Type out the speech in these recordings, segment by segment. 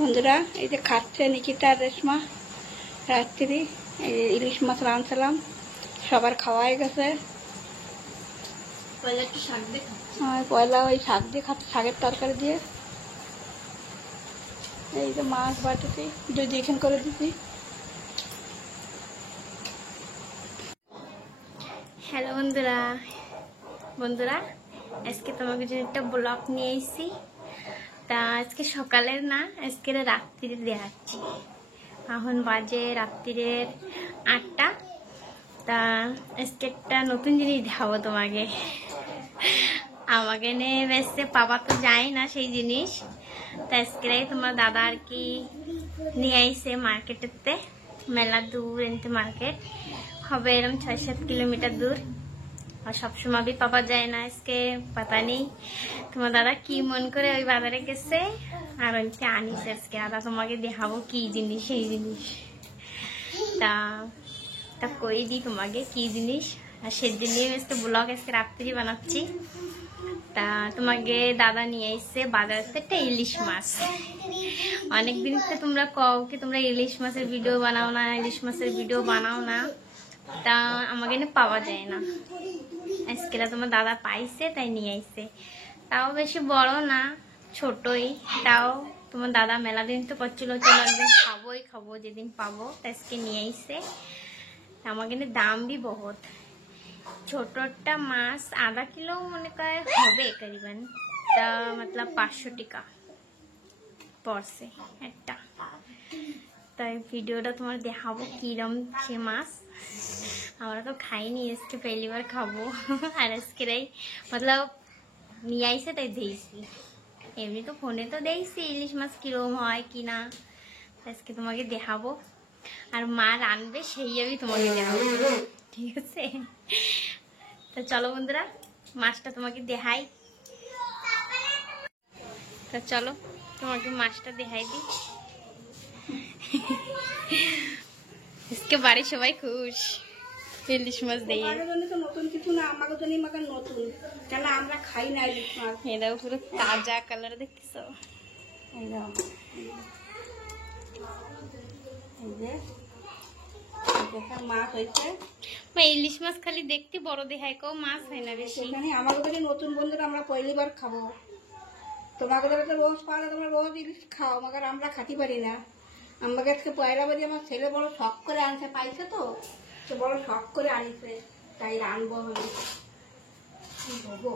বন্ধুরা এই যে খাচ্ছে নিকিতা আর রেশমা রাত্রি এই ইলিশ মাছ রাঁধছিলাম, সবার খাওয়া হয়ে গেছে। পয়লা ওই শাক দিয়ে খাচ্ছে, শাকের তরকারি দিয়ে। এই যে মাছ বাটাতে দুই এখান করে দিচ্ছি। হ্যালো বন্ধুরা, বন্ধুরা আজকে তোমাকে জন্য একটা ব্লগ নিয়ে এসেছি। তা আজকে সকালের না, আজকে রাত্রিরে দেখাচ্ছি। এখন বাজে রাত্রিরের 8টা। তা আজকে একটা নতুন জিনিস দেখাবো তোমাকে। আমাকে নিয়ে বেসতে পাপা তো যায় না সেই জিনিস। তা আজকে তোমার দাদা আর কি নিয়ে আইসে মার্কেটেতে। মেলা দূর এনতে মার্কেট হবে, এরকম 6-7 কিলোমিটার দূর। আর সবসময় भी পাপা যায় না, আজকে পাতা নেই তোমার দাদা কি মন করে ওই বাজারে গেছে আর ওইতে আনিছে। আজকে দাদা তোমাকে দেখাবো কি জিনিস সেই জিনিস। তা কই দি তোমাকে কি জিনিস। আর সেদিনই আজকে ব্লগ আজকে রাত্রি বানাচ্ছি। তা তোমাকে দাদা নিয়ে এসছে বাজার থেকে ইলিশ মাছ। অনেকদিন তো তোমরা কও কি তোমরা ইলিশ মাছের ভিডিও বানাও না, ইলিশ মাছের ভিডিও বানাও না। তা আমাকে এনে পাওয়া যায় না, আজকে তোমার দাদা পাইছে তাই নিয়ে আইছে। তাও বেশি বড় না, ছোটই। তাও তোমার দাদা মেলা দিন তো করছিল, চলো একদিন খাবো যেদিন পাবো। আজকে নিয়ে আইছে। আমাকে এনে দাম भी बहुत। ছোটটা মাছ আধা কিলো মনে করে হবে করিবেন। তা মতলব 500 টাকা পড়ছে একটা। তাই ভিডিওটা তোমার দেখাবো কিরম সে মাছ। আমরা তো খাইনি, আজকে পहली बार খাবো। আর আজকেরাই মতলব নিয়ে আইসে তাই দিয়েছি। এমনি তো ফোনে তো দেখছি ইলিশ মাছ কিরম হয় কিনা, আজকে তোমাকে দেখাবো। আর মা রানবে সেই আমি তোমাকে দেখাবো, ঠিক আছে? তো চলো বন্ধুরা মাছটা তোমাকে দেখাই। তো চলো তোমাকে মাছটা দেখাই দি। আজকে বাড়ির সবাই খুশ ইলিশ মাছ দিয়ে। নতুন কিছু না, আমাদের জন্য মাকে নতুন, কেন আমরা খাই না ইলিশ মাছ। এটাও পুরো তাজা কালার দেখতেছো। মাছ হয়েছে, ইলিশ মাছ খালি দেখতে বড় দেখায়, কেউ মাছ হয় না বেশি। আমাদের কাছে নতুন বন্ধুরা আমরা পয়লি বার খাবো। তোমাকে তো রোজ পাওয়া, তোমরা রোজ ইলিশ খাও, মगर আমরা খাতে পারি না। আমাকে আজকে পয়লা বাজে আমার ছেলে বড় শখ করে আনছে, পাইছে তো বড় শখ করে আনিছে, তাই রানবো আমি। কি বলবো,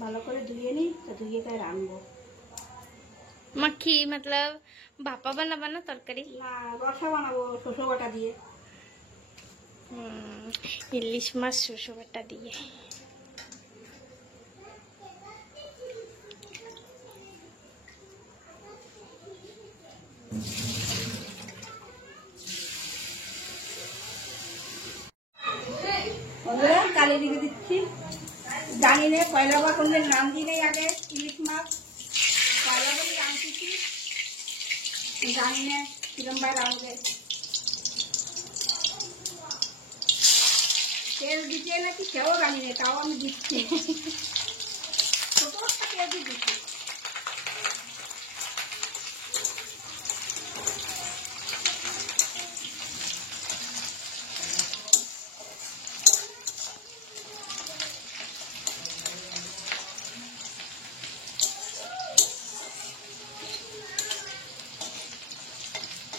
ভালো করে ধুয়ে নি, ধুয়ে তাই রানবো। মাখি মতলব ভাপা বানাবা না তরকারি? না, রসা বানাবো শসা বাটা দিয়ে। ইলিশ মাছ শসা বাটা দিয়ে। কালি দিকে দিচ্ছি, জানি না পয়লা বার কোনদিন নাম দিই নেই আগে ইলিশ মাছ, পয়লা বারই আনতেছি, জানি না কিরম বার আনবে। তেল দিতে নাকি সেও জানি না, তাও আমি দিচ্ছি। ছোট একটা তেল দিয়ে দিচ্ছি।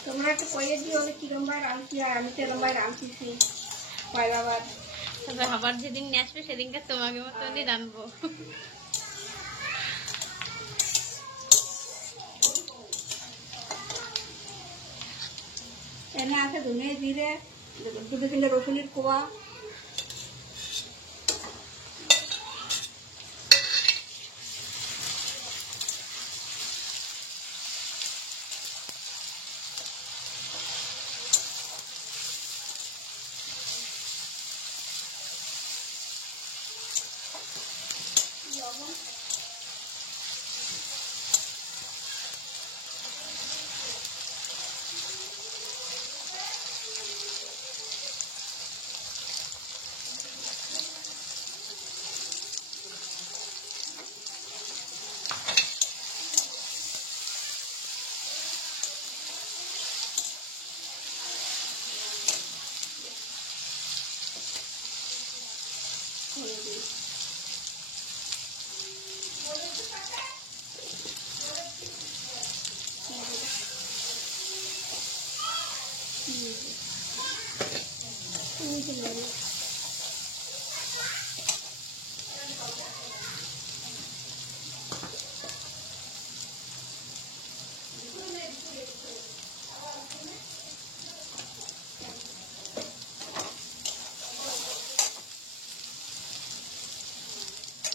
তোমরা একটু কয়ে দিও কিরম বার আনছি, আর আমি সেরম বার আনতেছি পয়লা বার। তবে আবার যেদিন নিয়ে আসবে সেদিনকে তোমাকে মতনই রানবো। এনে আছে ধনে জিরে, 2-3 রসুনের কোয়া, লবণ, কিছু নেই।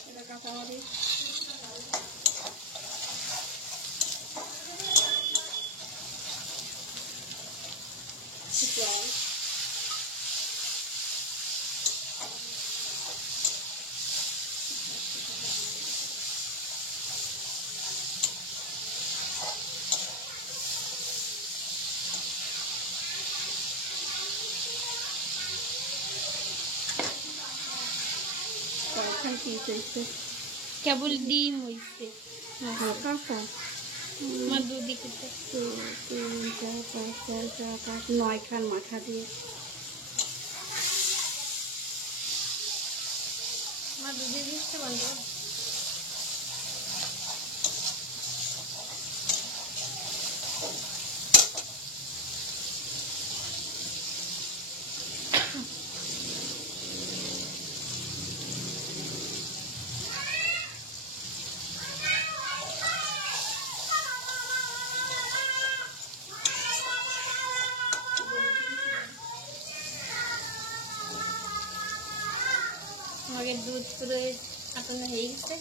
এটা কাঁচামরিচ, জল, কয়েকখান পিস হয়েছে, কেবল ডিম হইছে হালকা হালকা। আমার দুধি খেতে। 2, 3, 4, 5, 6, 7, 8, 9 খান মাথা দিয়ে। আমার দুধি দিচ্ছে বন্ধ। আমাকে দুধ পুরো আপনার হয়ে গেছে।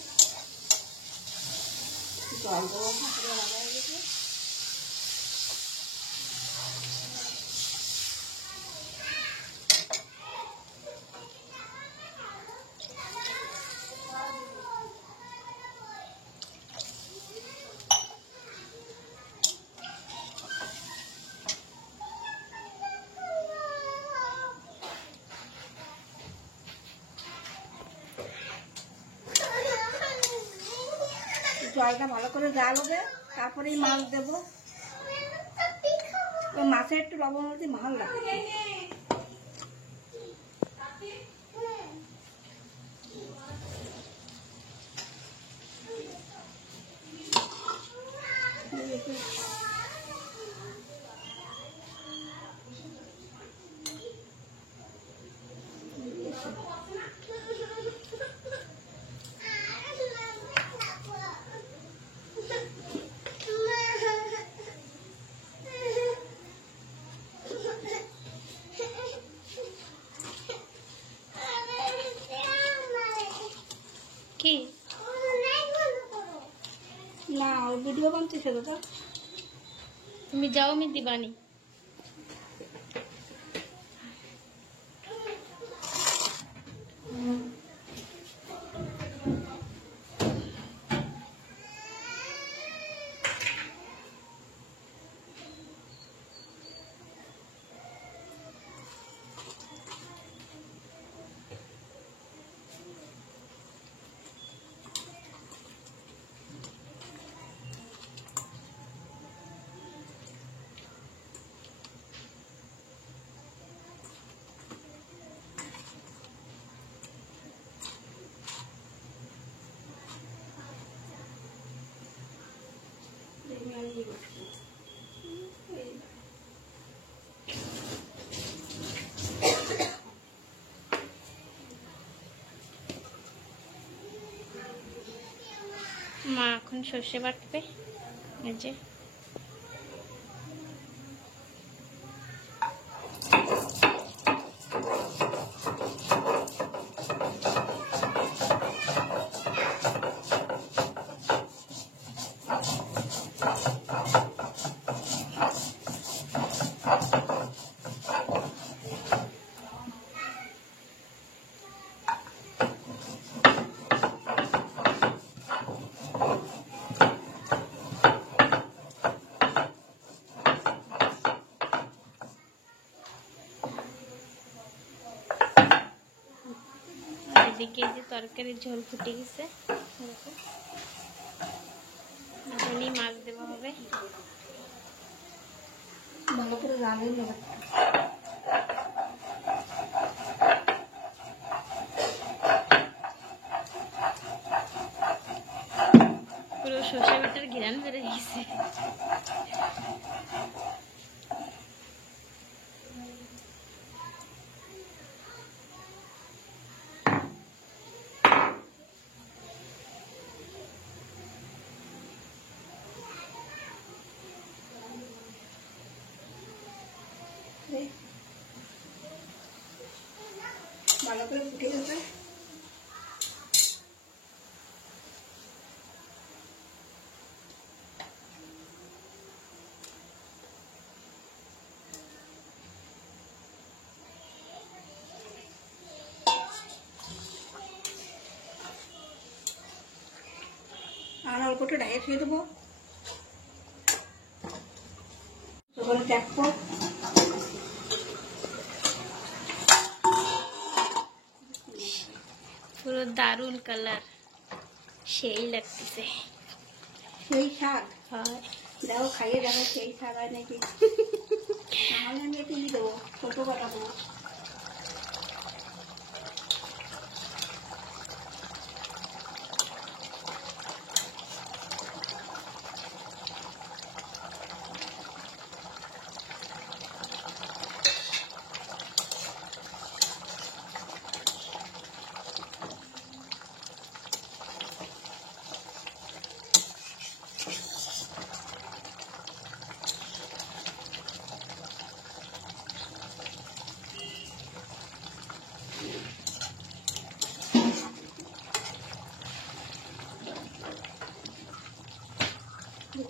জল দেবো, ভাতটা লাগাই দিতে। জলটা ভালো করে জাল হবে, তারপরেই মাছ দেবো। ওই মাছে একটু লবণ হলুদ ভালো লাগে। কি না, ওই ভিডিও বানতেছে তো। তুমি যাও, আমি দিবানি। মা এখন সর্ষে বাটবে। এই যে এদিকে যে তরকারির ঝোল ফুটে গেছে, এখনই মাছ দেওয়া হবে। ভালো করে রাঁধুন না। পুরো সর্ষে বাটার ঘিরান বেড়ে গেছে। ভালো করে ফুটে গেছে। আর অল্প একটু ঢাকা খেয়ে দেবো, তখন দেখবো। পুরো দারুণ কালার, সেই লাগতেছে। সেই শাক হয় দেখো, খাইয়ে দেখো সেই শাক হয় নাকি। তাহলে আমি একটু ই দেবো, ছোটো কাটা দেবো।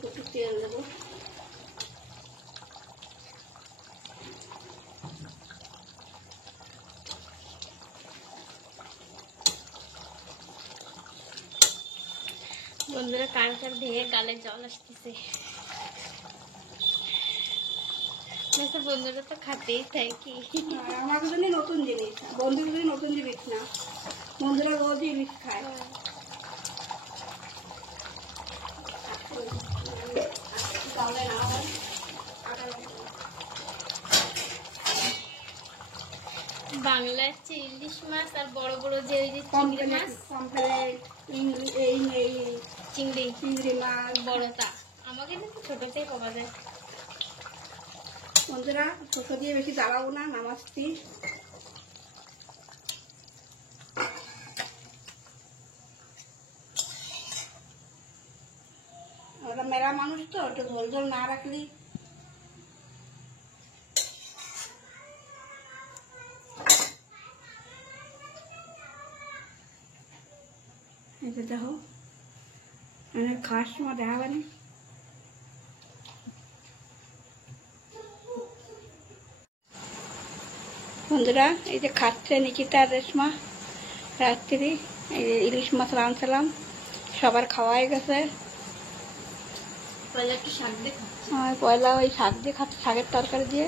একটু তেল দেবো। বন্ধুরা কান কান ভেঙে গালে জল আসতেছে। বন্ধুরা তো খাতেই থাকি। আর আমার জন্য নতুন জিনিস, বন্ধুর জন্য নতুন জিনিস না, বন্ধুরা রোজ ইলিশ খায়। বাংলার হচ্ছে ইলিশ মাছ আর বড় বড় যে ওই যে চিংড়ি মাছ, চিংড়ি চিংড়ি মাছ বড়টা আমাকে কিন্তু ছোটতেই পাওয়া যায়। বন্ধুরা ছোট দিয়ে বেশি জ্বালাবো না, নামাজটি। ওরা মেলা মানুষ তো, একটু ঝোল ঝোল না রাখলি। এটা দেখো, মানে খাওয়ার সময় দেখা পানি। বন্ধুরা এই যে খাচ্ছে নিকিতা রেশমা রাত্রি, এই যে ইলিশ মাছ রাঁধছিলাম, সবার খাওয়া হয়ে গেছে। একটু শাক দিয়ে পয়লা ওই শাক দিয়ে খাচ্ছে, শাকের তরকারি দিয়ে।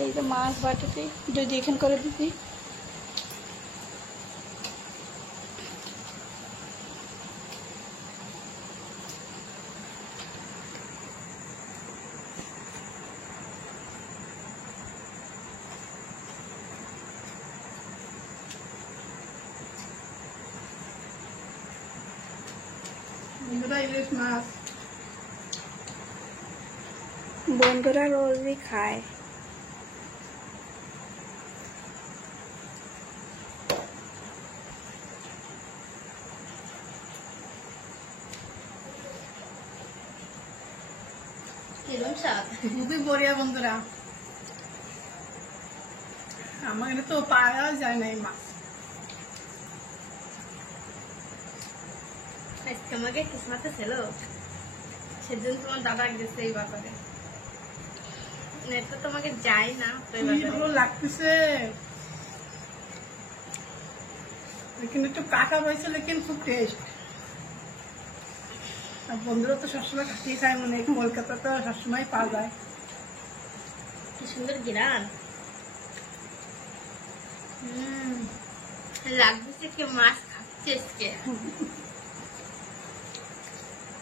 এই যে মাছ বাটিতে যদি এখান করে দিচ্ছি। বন্ধুরা ইলিশ মাছ বন্ধুরা রোজই খায়। কিরম শাক, খুবই বড়িয়া বন্ধুরা, আমার এখানে তো পাওয়া যায় না এই মাছ। তোমাকে কিসমাতে ছিল, সেদিন তোমার দাদা গেছে এই বাজারে, তো তোমাকে যাই না তো এই বাজারে। ভালো লাগতেছে, এখানে একটু কাটা রয়েছে, লেকিন খুব টেস্ট। আর বন্ধুরা তো সবসময় খাতেই খায়, মানে কলকাতা তো সবসময় পাওয়া যায়। কি সুন্দর গিরান লাগতেছে, কি মাছ খাচ্ছে আজকে।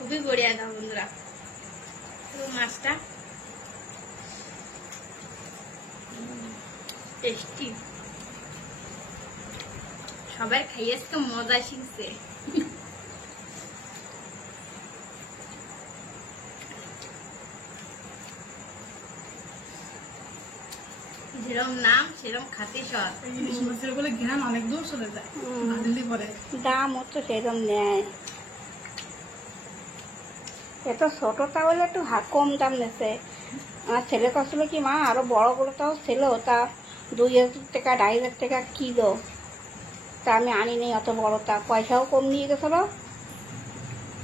খুবই বড়িয়া দাম বন্ধুরা, পুরো মাছটা টেস্টি। সবাই খাইয়ে আজকে মজা শিখছে। যেরকম নাম সেরকম খাতে সব। এই ইলিশ মাছের বলে ঘ্রাণ অনেক দূর চলে যায়, ভাজলি পরে। দাম হচ্ছে সেরকম নেয়, এত ছোটটা বলে একটু কম দাম নেছে। আমার ছেলে কছিল কি মা আরো বড় করে তাও ছিল, তা 2,000 টাকা 2,500 টাকা কিলো। তা আমি আনিনি অত বড়টা, পয়সাও কম নিয়ে গেছিলো,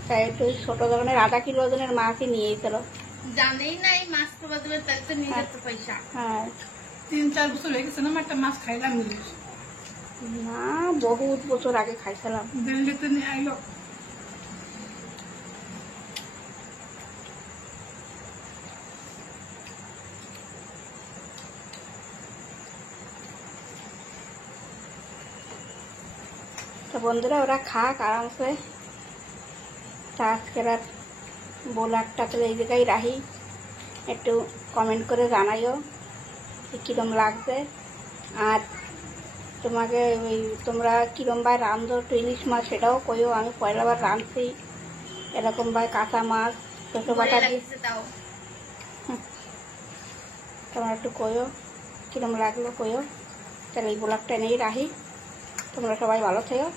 তাই একটু ছোটো ধরনের 1/2 কিলো ওজনের মাছই নিয়ে গেছিল। জানেই না এই মাছ খাওয়া দেবে, তাই তো নিয়ে যেত পয়সা। হ্যাঁ 3-4 বছর হয়ে গেছে না আমি একটা মাছ খাইলাম ইলিশ। না, বহুত বছর আগে খাইছিলাম। দিল্লিতে নিয়ে আইলো। তো বন্ধুরা ওরা খাক আরামসে। তা আজকের আর ব্লগটা তো এই জায়গায় রাখি, একটু কমেন্ট করে জানাইও যে কীরম লাগছে। আর তোমাকে ওই তোমরা কীরম ভাই রাঁধো একটু ইলিশ মাছ সেটাও কইও। আমি পয়লাবার রাঁধছি এরকম ভাই কাঁচা মাছ ছোটো বাটা দিয়ে। তাও তোমরা একটু কইও কীরম লাগলো কইও। তাহলে এই ব্লগটা এনেই রাখি। তোমরা সবাই ভালো থেকো।